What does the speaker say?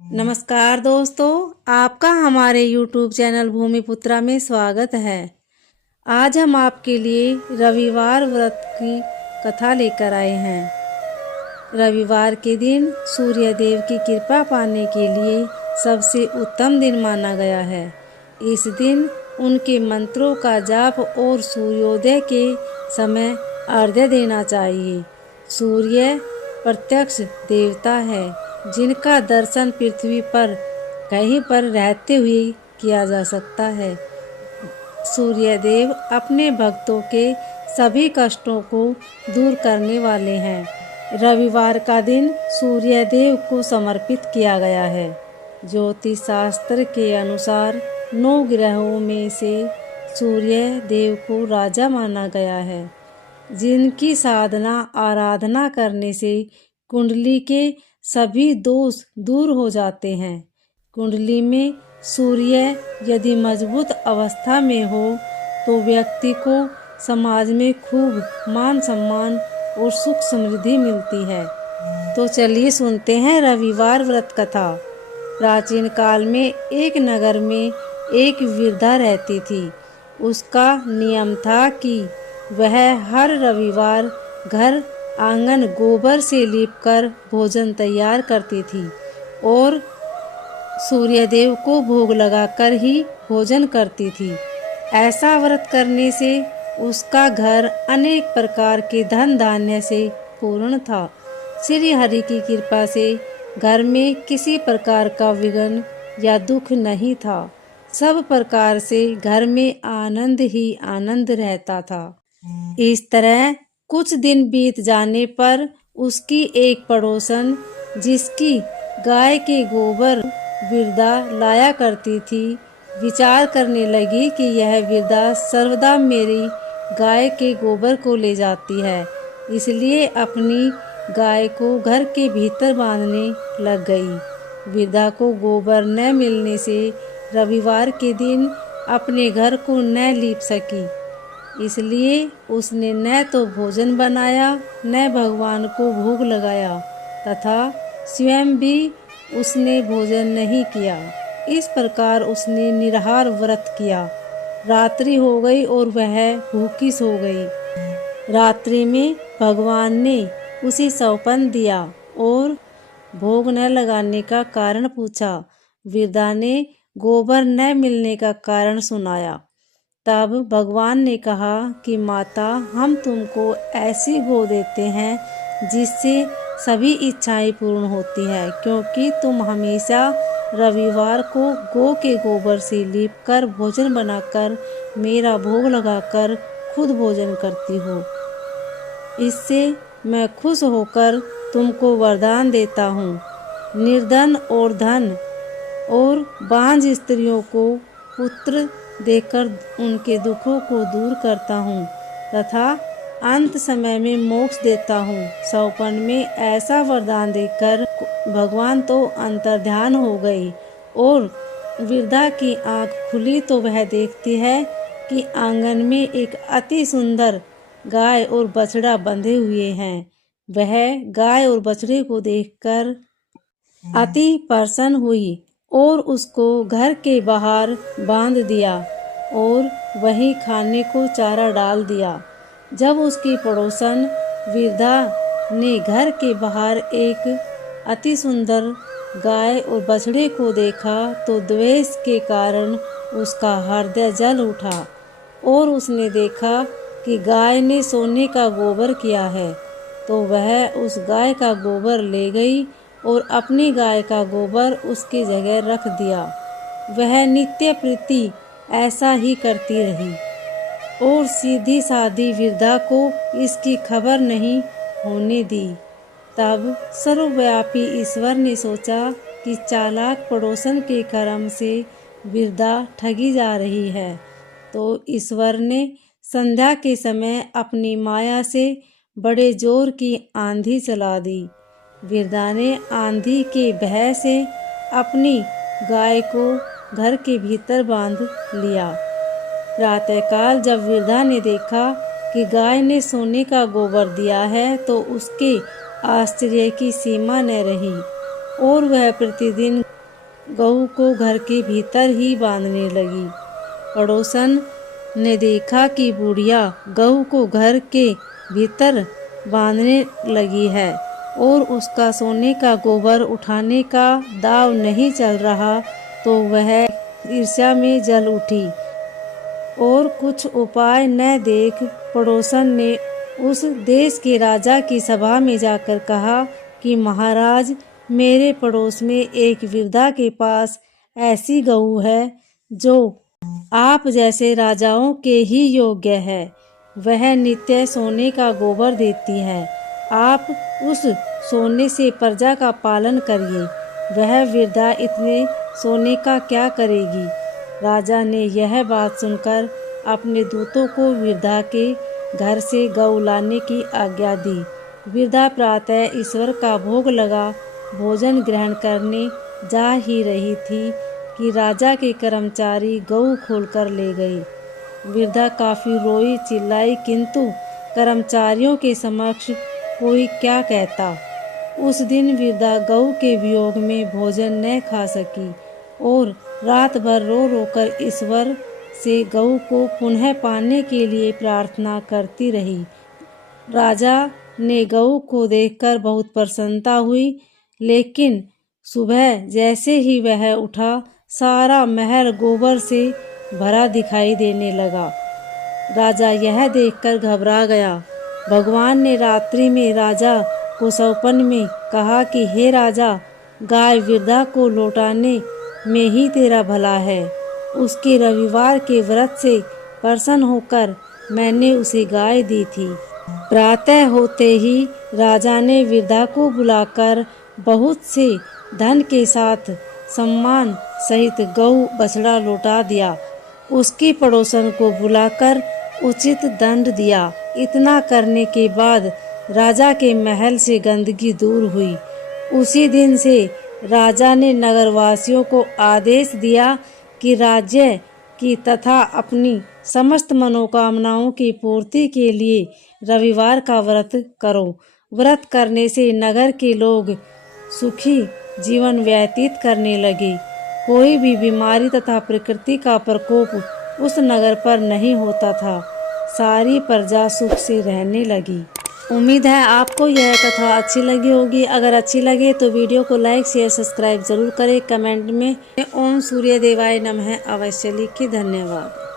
नमस्कार दोस्तों, आपका हमारे YouTube चैनल भूमिपुत्रा में स्वागत है। आज हम आपके लिए रविवार व्रत की कथा लेकर आए हैं। रविवार के दिन सूर्य देव की कृपा पाने के लिए सबसे उत्तम दिन माना गया है। इस दिन उनके मंत्रों का जाप और सूर्योदय के समय अर्घ्य देना चाहिए। सूर्य प्रत्यक्ष देवता है, जिनका दर्शन पृथ्वी पर कहीं पर रहते हुए किया जा सकता है। सूर्य देव अपने भक्तों के सभी कष्टों को दूर करने वाले हैं। रविवार का दिन सूर्य देव को समर्पित किया गया है। ज्योतिष शास्त्र के अनुसार 9 ग्रहों में से सूर्य देव को राजा माना गया है, जिनकी साधना आराधना करने से कुंडली के सभी दोष दूर हो जाते हैं। कुंडली में सूर्य यदि मजबूत अवस्था में हो तो व्यक्ति को समाज में खूब मान सम्मान और सुख समृद्धि मिलती है। तो चलिए सुनते हैं रविवार व्रत कथा। प्राचीन काल में एक नगर में एक वृद्धा रहती थी। उसका नियम था कि वह हर रविवार घर आंगन गोबर से लीपकर भोजन तैयार करती थी और सूर्यदेव को भोग लगाकर ही भोजन करती थी। ऐसा व्रत करने से उसका घर अनेक प्रकार के धन धान्य से पूर्ण था। श्री हरि की कृपा से घर में किसी प्रकार का विघ्न या दुख नहीं था। सब प्रकार से घर में आनंद ही आनंद रहता था। इस तरह कुछ दिन बीत जाने पर उसकी एक पड़ोसन, जिसकी गाय के गोबर वृद्धा लाया करती थी, विचार करने लगी कि यह वृद्धा सर्वदा मेरी गाय के गोबर को ले जाती है, इसलिए अपनी गाय को घर के भीतर बांधने लग गई। वृद्धा को गोबर न मिलने से रविवार के दिन अपने घर को न लीप सकी, इसलिए उसने न तो भोजन बनाया न भगवान को भोग लगाया तथा स्वयं भी उसने भोजन नहीं किया। इस प्रकार उसने निराहार व्रत किया। रात्रि हो गई और वह भूखी सो गई। रात्रि में भगवान ने उसे सौंपन दिया और भोग न लगाने का कारण पूछा। वृद्धा ने गोबर न मिलने का कारण सुनाया। तब भगवान ने कहा कि माता, हम तुमको ऐसी गो देते हैं जिससे सभी इच्छाएं पूर्ण होती हैं, क्योंकि तुम हमेशा रविवार को गो के गोबर से लीपकर भोजन बनाकर मेरा भोग लगाकर खुद भोजन करती हो। इससे मैं खुश होकर तुमको वरदान देता हूँ। निर्धन और धन और बांझ स्त्रियों को पुत्र देकर उनके दुखों को दूर करता हूँ तथा अंत समय में मोक्ष देता हूँ। सौपन में ऐसा वरदान देकर भगवान तो अंतर्ध्यान हो गई और वृद्धा की आंख खुली तो वह देखती है कि आंगन में एक अति सुंदर गाय और बछड़ा बंधे हुए हैं। वह गाय और बछड़े को देखकर अति प्रसन्न हुई और उसको घर के बाहर बांध दिया और वहीं खाने को चारा डाल दिया। जब उसकी पड़ोसन वृद्धा ने घर के बाहर एक अति सुंदर गाय और बछड़े को देखा तो द्वेष के कारण उसका हृदय जल उठा और उसने देखा कि गाय ने सोने का गोबर किया है, तो वह उस गाय का गोबर ले गई और अपनी गाय का गोबर उसकी जगह रख दिया। वह नित्य प्रति ऐसा ही करती रही और सीधी सादी वृद्धा को इसकी खबर नहीं होने दी। तब सर्वव्यापी ईश्वर ने सोचा कि चालाक पड़ोसन के कर्म से वृद्धा ठगी जा रही है, तो ईश्वर ने संध्या के समय अपनी माया से बड़े जोर की आंधी चला दी। वृद्धा ने आंधी के भय से अपनी गाय को घर के भीतर बांध लिया। प्रातःकाल जब वृद्धा ने देखा कि गाय ने सोने का गोबर दिया है तो उसके आश्चर्य की सीमा न रही और वह प्रतिदिन गऊ को घर के भीतर ही बांधने लगी। पड़ोसन ने देखा कि बुढ़िया गऊ को घर के भीतर बांधने लगी है और उसका सोने का गोबर उठाने का दाव नहीं चल रहा, तो वह ईर्ष्या में जल उठी और कुछ उपाय न देख पड़ोसन ने उस देश के राजा की सभा में जाकर कहा कि महाराज, मेरे पड़ोस में एक वृद्धा के पास ऐसी गऊ है जो आप जैसे राजाओं के ही योग्य है। वह नित्य सोने का गोबर देती है। आप उस सोने से प्रजा का पालन करिए। वह वृद्धा इतने सोने का क्या करेगी? राजा ने यह बात सुनकर अपने दूतों को वृद्धा के घर से गऊ लाने की आज्ञा दी। वृद्धा प्रातः ईश्वर का भोग लगा भोजन ग्रहण करने जा ही रही थी कि राजा के कर्मचारी गऊ खोलकर ले गए। वृद्धा काफी रोई चिल्लाई, किंतु कर्मचारियों के समक्ष कोई क्या कहता। उस दिन वृद्धा गऊ के वियोग में भोजन न खा सकी और रात भर रो रो कर ईश्वर से गऊ को पुनः पाने के लिए प्रार्थना करती रही। राजा ने गऊ को देखकर बहुत प्रसन्नता हुई, लेकिन सुबह जैसे ही वह उठा, सारा महल गोबर से भरा दिखाई देने लगा। राजा यह देखकर घबरा गया। भगवान ने रात्रि में राजा को स्वप्न में कहा कि हे राजा, गाय वृद्धा को लौटाने में ही तेरा भला है। उसके रविवार के व्रत से प्रसन्न होकर मैंने उसे गाय दी थी। प्रातः होते ही राजा ने वृद्धा को बुलाकर बहुत से धन के साथ सम्मान सहित गऊ बछड़ा लौटा दिया। उसकी पड़ोसन को बुलाकर उचित दंड दिया। इतना करने के बाद राजा के महल से गंदगी दूर हुई। उसी दिन से राजा ने नगरवासियों को आदेश दिया कि राज्य की तथा अपनी समस्त मनोकामनाओं की पूर्ति के लिए रविवार का व्रत करो। व्रत करने से नगर के लोग सुखी जीवन व्यतीत करने लगे। कोई भी बीमारी तथा प्रकृति का प्रकोप उस नगर पर नहीं होता था। सारी प्रजा सुख से रहने लगी। उम्मीद है आपको यह कथा अच्छी लगी होगी। अगर अच्छी लगे तो वीडियो को लाइक शेयर सब्सक्राइब जरूर करें। कमेंट में ओम सूर्य देवाय नमः अवश्य लिखिए। धन्यवाद।